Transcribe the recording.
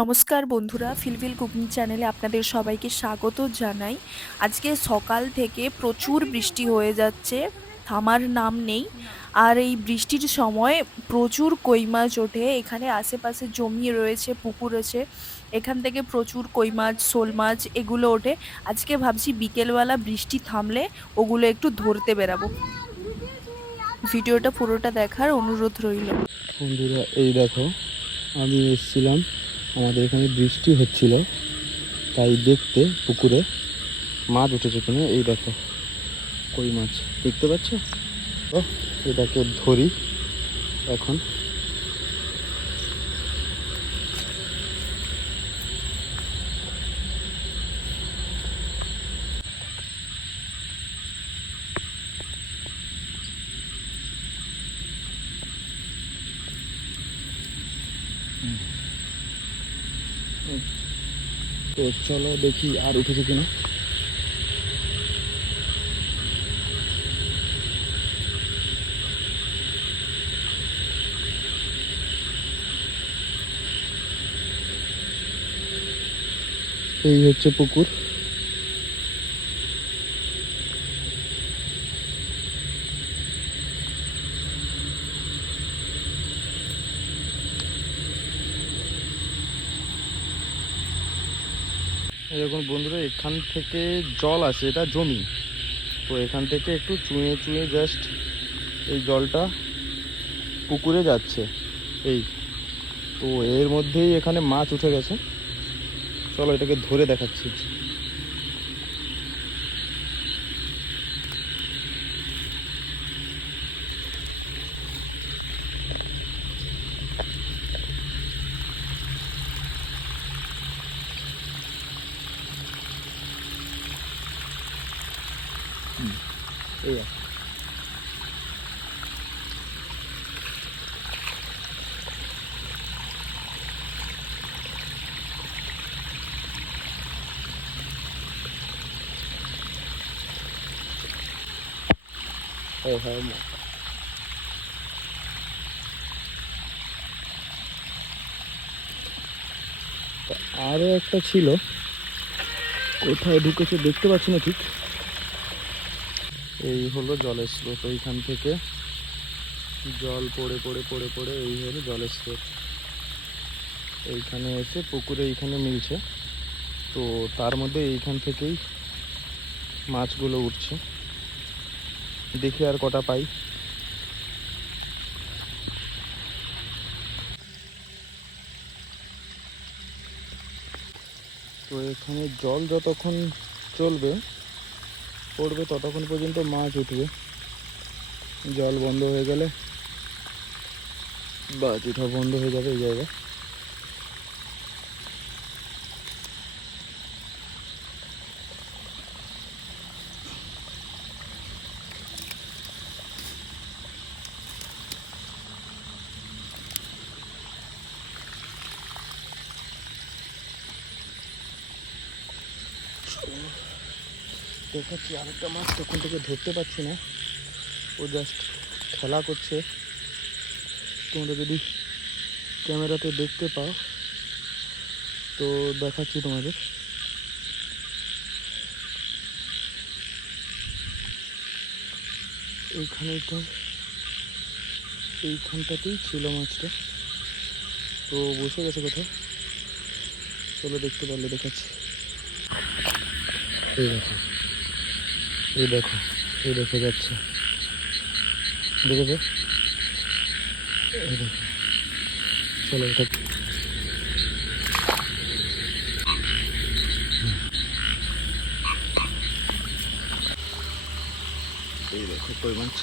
নমস্কার বন্ধুরা, ফিলফিল কুকিং চ্যানেলে আপনাদের সবাইকে স্বাগত জানাই। আজকে সকাল থেকে প্রচুর বৃষ্টি হয়ে যাচ্ছে, থামার নাম নেই। আর এই বৃষ্টির সময় প্রচুর কই মাছ ওঠে। এখানে আশেপাশে জমি রয়েছে, পুকুর আছে, এখান থেকে প্রচুর কই মাছ, শোল মাছ এগুলো ওঠে। আজকে ভাবছি বিকেলবেলা বৃষ্টি থামলে ওগুলো একটু ধরতে বেরাবো। ভিডিওটা পুরোটা দেখার অনুরোধ রইল। বন্ধুরা এই দেখো, আমি এসেছিলাম, আমাদের এখানে বৃষ্টি হচ্ছিল, তাই দেখতে পুকুরে মাছ উঠেছে কিনে। এই দেখো কই মাছ দেখতে পাচ্ছ, তো এটাকে ধরি এখন। তো চলো দেখি আর উঠেছে কিনা। এই হচ্ছে পুকুর। দেখুন বন্ধুরা, এখান থেকে জল আসে, এটা জমি, তো এখান থেকে একটু চুঁয়ে চুঁয়ে জাস্ট এই জলটা পুকুরে যাচ্ছে। এই তো এর মধ্যেই এখানে মাছ উঠে গেছে। চলো এটাকে ধরে দেখাচ্ছি। এই আরো একটা ছিল, কোথায় ঢুকেছে দেখতে পাচ্ছি না ঠিক। এই হলো জলের স্রোত, ওইখান থেকে জল পড়ে পড়ে পড়ে পড়ে এই হলো জলের স্রোত, এইখানে এসে পুকুরে এইখানে মিলছে। তো তার মধ্যে এইখান থেকেই মাছগুলো উঠছে। দেখি আর কটা পাই। তো এখানে জল যতক্ষণ চলবে পড়বে ততক্ষণ পর্যন্ত মাছ উঠবে। জল বন্ধ হয়ে গেলে মাছ উঠা বন্ধ হয়ে যাবে এই জায়গায়। দেখাচ্ছি আরেকটা মাছ, তখন থেকে ধরতে পারছি না, ও জাস্ট খেলা করছে। তোমরা যদি ক্যামেরাতে দেখতে পাও তো দেখাচ্ছি তোমাদের। এইখানটাতেই ছিল মাছটা, তো বসে গেছে কোথায়, চলো দেখতে পারলে দেখাচ্ছি। এই দেখো, এই দেখো, এই দেখে যাচ্ছে, দেখেছো? এই দেখো, চলো এটা এই দেখো কই মাছ।